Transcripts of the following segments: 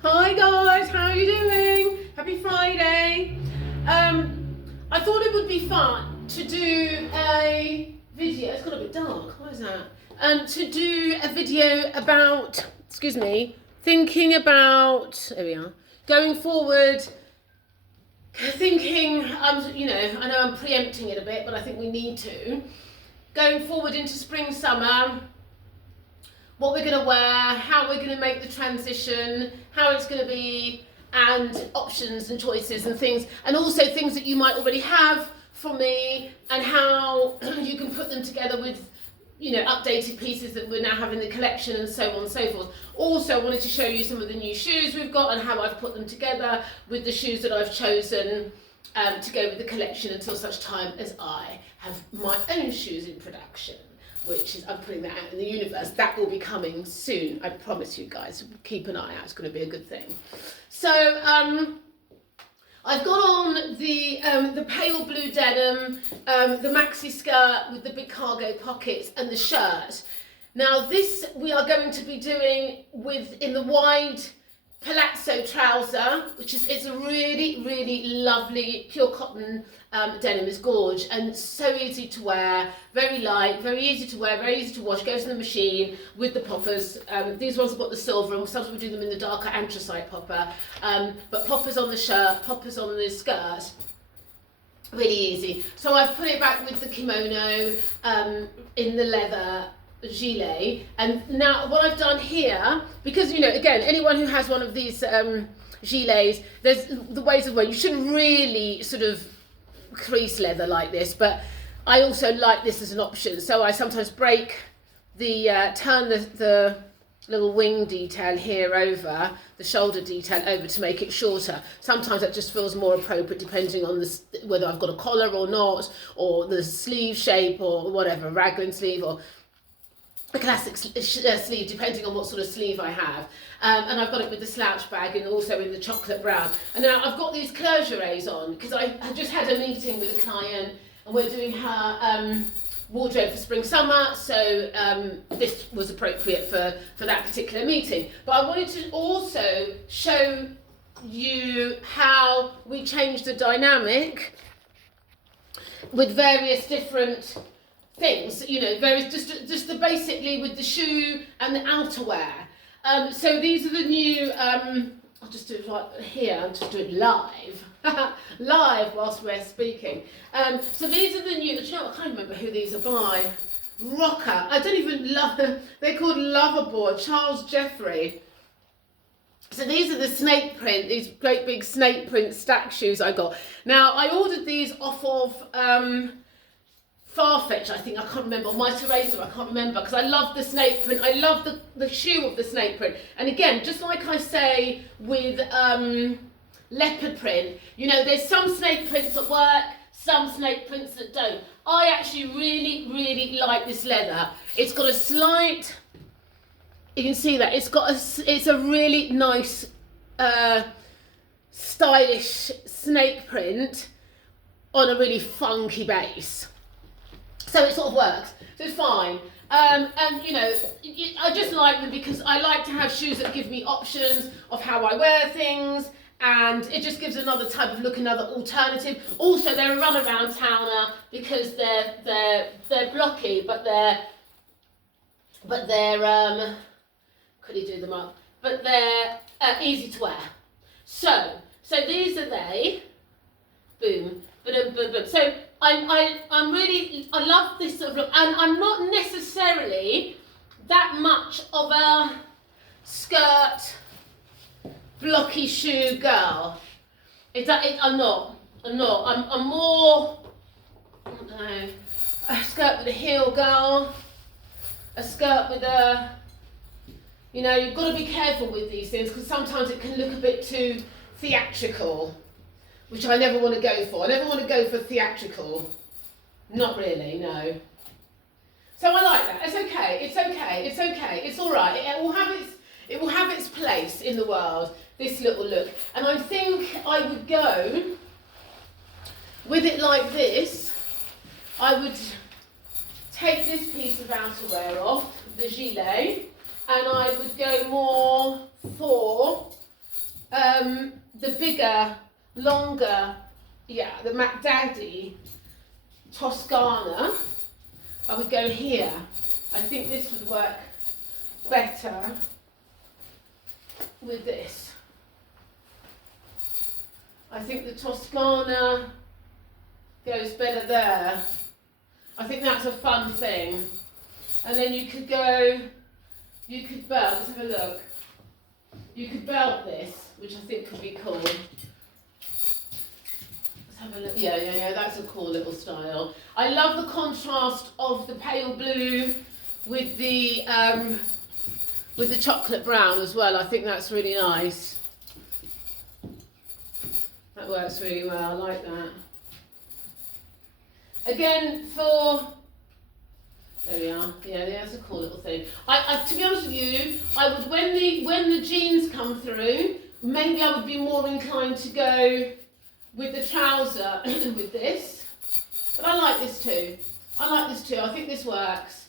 Hi guys, how are you doing? Happy Friday. I thought it would be fun to do a video. It's got a bit dark. What is that? To do a video about, thinking about. There we are. Going forward, thinking. I know I'm preempting it a bit, but I think we need to. Going forward into spring, summer. What we're going to wear, how we're going to make the transition, how it's going to be, and options and choices and things, and also things that you might already have from me, and how you can put them together with, updated pieces that we're now having in the collection, and so on and so forth. Also, I wanted to show you some of the new shoes we've got and how I've put them together with the shoes that I've chosen to go with the collection until such time as I have my own shoes in production, which is, I'm putting that out in the universe. That will be coming soon. I promise you guys, keep an eye out. It's going to be a good thing. So I've got on the pale blue denim, the maxi skirt with the big cargo pockets and the shirt. Now this we are going to be doing in the wide palazzo trouser, which is, it's a really, really lovely pure cotton denim. Is gorge and so easy to wear, very light, very easy to wear, very easy to wash, goes in the machine with the poppers. These ones have got the silver, and sometimes we do them in the darker anthracite popper, but poppers on the shirt, poppers on the skirt, really easy. So I've put it back with the kimono in the leather gilet, and now what I've done here, because again, anyone who has one of these gilets, there's the ways of wearing. You shouldn't really sort of crease leather like this, but I also like this as an option. So I sometimes break turn the little wing detail here over, the shoulder detail over to make it shorter. Sometimes that just feels more appropriate depending on whether I've got a collar or not, or the sleeve shape or whatever, raglan sleeve or a classic sleeve, depending on what sort of sleeve I have. And I've got it with the slouch bag and also in the chocolate brown. And now I've got these clergerets on because I just had a meeting with a client and we're doing her wardrobe for spring summer, so this was appropriate for that particular meeting. But I wanted to also show you how we changed the dynamic with various different things, various, just basically with the shoe and the outerwear. So these are the new, I'll just do it right here, I'll just do it live, live whilst we're speaking. So these are the new, I can't remember who these are by, Rocker, I don't even love, they're called Loverboard, Charles Jeffrey. So these are the snake print, these great big snake print stack shoes I got. Now I ordered these off of, Farfetch, I think, I can't remember, My Teresa, I can't remember, because I love the snake print, I love the shoe of the snake print. And again, just like I say with leopard print, there's some snake prints that work, some snake prints that don't. I actually really, really like this leather. It's got a slight, you can see that, it's a really nice, stylish snake print on a really funky base. So it sort of works, so it's fine. And I just like them because I like to have shoes that give me options of how I wear things, and it just gives another type of look, another alternative. Also, they're a run-around towner because they're blocky, but they're could you do them up? But they're easy to wear. So these are they. Boom, boom, boom, boom. So I love this sort of look, and I'm not necessarily that much of a skirt, blocky shoe girl. I'm not. I'm more, I don't know, a skirt with a heel girl, a skirt with a, you've got to be careful with these things because sometimes it can look a bit too theatrical, which I never want to go for. I never want to go for theatrical. Not really, no. So I like that. It's okay. It's all right. It will have its place in the world, this little look. And I think I would go with it like this. I would take this piece of outerwear off, the gilet, and I would go more for bigger, longer, yeah, the MacDaddy Toscana, I would go here. I think this would work better with this. I think the Toscana goes better there. I think that's a fun thing. And then you could belt, let's have a look. You could belt this, which I think could be cool. Let's have a look. Yeah, that's a cool little style. I love the contrast of the pale blue with the chocolate brown as well. I think that's really nice. That works really well, I like that. Again, there we are. Yeah, that's a cool little thing. I to be honest with you, I would when the jeans come through, maybe I would be more inclined to go with the trouser with this. But I like this too. I think this works,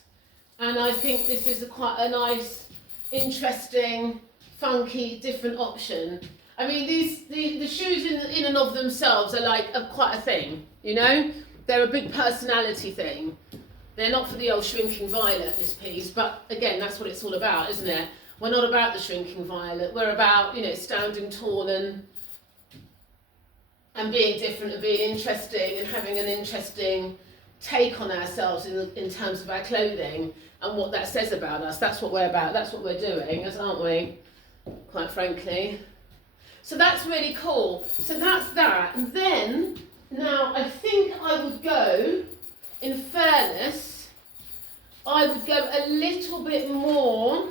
and I think this is quite a nice, interesting, funky, different option. I mean, the shoes in and of themselves are like quite a thing, you know. They're a big personality thing. They're not for the old shrinking violet, this piece, but again, that's what it's all about, isn't it? We're not about the shrinking violet. We're about, you know, standing tall and being different and being interesting and having an interesting take on ourselves in terms of our clothing and what that says about us. That's what we're about. That's what we're doing, aren't we? Quite frankly. So that's really cool. So that's that. And then, now I think I would go, in fairness, I would go a little bit more.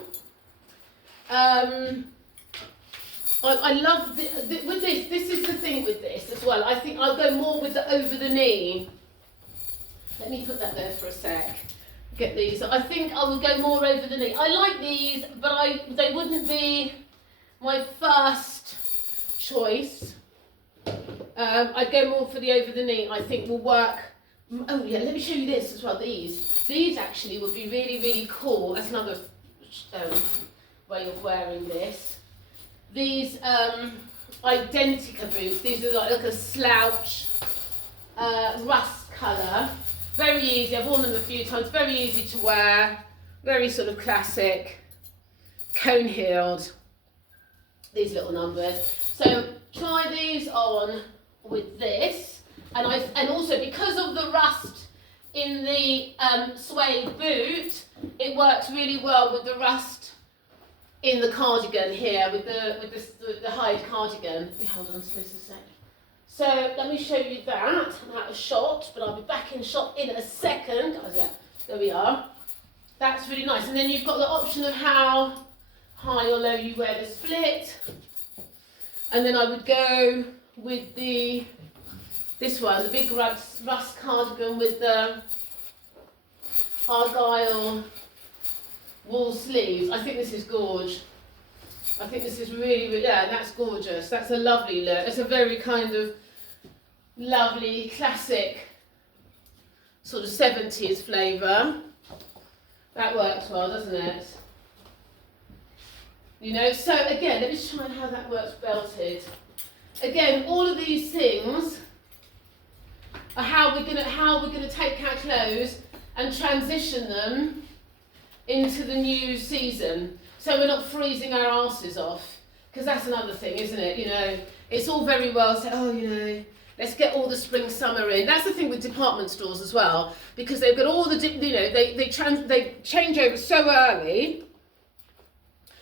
I love with this. This is the thing with this as well. I think I'll go more with the over the knee. Let me put that there for a sec. Get these. I think I would go more over the knee. I like these, but they wouldn't be my first choice. I'd go more for the over the knee. I think will work. Oh yeah, let me show you this as well. These actually would be really, really cool. That's another way of wearing this. These Identica boots. These are like a slouch rust colour. Very easy. I've worn them a few times. Very easy to wear. Very sort of classic. Cone-heeled. These little numbers. So try these on with this. And also because of the rust in the suede boot, it works really well with the rust in the cardigan here, with the hide cardigan. Let me hold on to this a sec. So let me show you that. I'm out of shot, but I'll be back in shot in a second. Oh yeah, there we are. That's really nice. And then you've got the option of how high or low you wear the split. And then I would go with this one, the big rust cardigan with the Argyle wool sleeves. I think this is gorge. I think this is really, yeah, that's gorgeous. That's a lovely look. It's a very kind of lovely, classic, sort of 70s flavour. That works well, doesn't it? You know, so again, let me try and how that works belted. Again, all of these things are how we're gonna take our clothes and transition them into the new season. So we're not freezing our asses off, because that's another thing, isn't it? You know, it's all very well say, oh, you know, let's get all the spring summer in. That's the thing with department stores as well, because they've got all the, you know, they change over so early.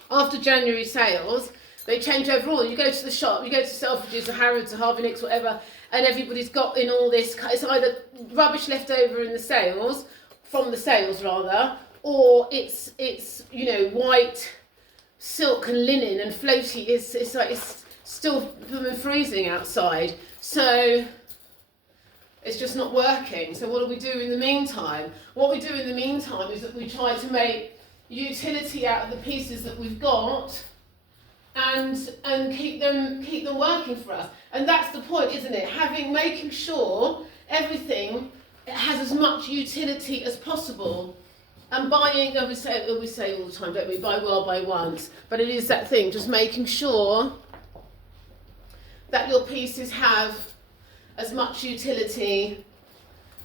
After January sales, they change over all. You go to the shop, you go to Selfridges or Harrods or Harvey Nicks, whatever, and everybody's got in all this. It's either rubbish left over in the sales, from the sales rather, or it's you know, white silk and linen and floaty. It's like it's still freezing outside, so it's just not working. So what do we do in the meantime? What we do in the meantime is that we try to make utility out of the pieces that we've got, and keep them working for us. And that's the point, isn't it? Making sure everything has as much utility as possible. And buying, we say all the time, don't we? Buy well, buy once. But it is that thing, just making sure that your pieces have as much utility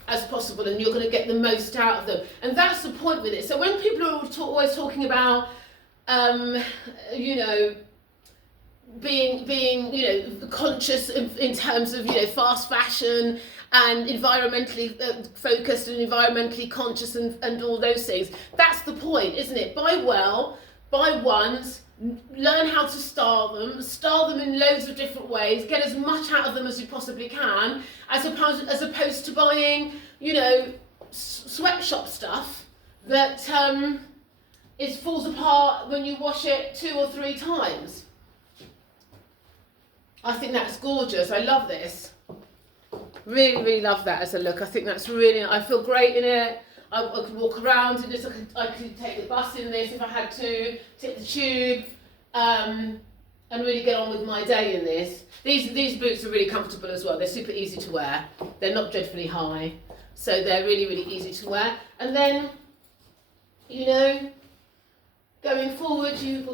as possible, and you're going to get the most out of them. And that's the point with it. So when people are always talking about, you know, being you know, conscious in terms of, you know, fast fashion and environmentally focused and environmentally conscious and all those things, that's the point, isn't it? Buy well, buy once, learn how to style them in loads of different ways, get as much out of them as you possibly can, as opposed to buying, you know, sweatshop stuff that falls apart when you wash it 2 or 3 times. I think that's gorgeous. I love this. Really, really love that as a look. I think that's really, I feel great in it. I could walk around in this. I could take the bus in this if I had to, take the tube, and really get on with my day in this. These boots are really comfortable as well. They're super easy to wear. They're not dreadfully high, so they're really, really easy to wear. And then, you know, going forward, you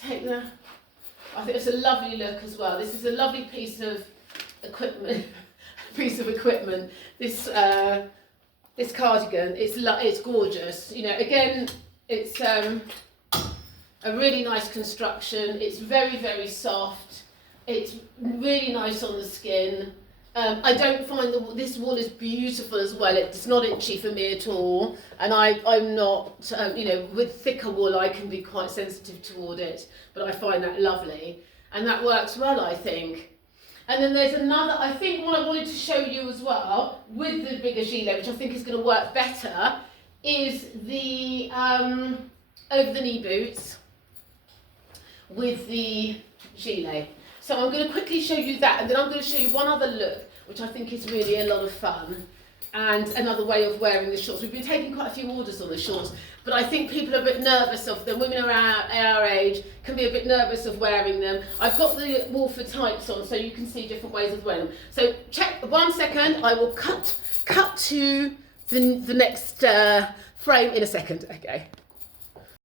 take the. I think it's a lovely look as well. This is a lovely piece of equipment. This cardigan, it's gorgeous. You know, again, it's a really nice construction. It's very, very soft. It's really nice on the skin. I don't find this wool is beautiful as well. It's not itchy for me at all. And I'm not, you know, with thicker wool I can be quite sensitive toward it, but I find that lovely. And that works well, I think. And then there's another, I think what I wanted to show you as well, with the bigger gilet, which I think is going to work better, is the over the knee boots with the gilet. So I'm going to quickly show you that, and then I'm going to show you one other look, which I think is really a lot of fun, and another way of wearing the shorts. We've been taking quite a few orders on the shorts, but I think people are a bit nervous of them. Women around our age can be a bit nervous of wearing them. I've got the Wolford tights on, so you can see different ways of wearing them. So check 1 second. I will cut to the next frame in a second. Okay.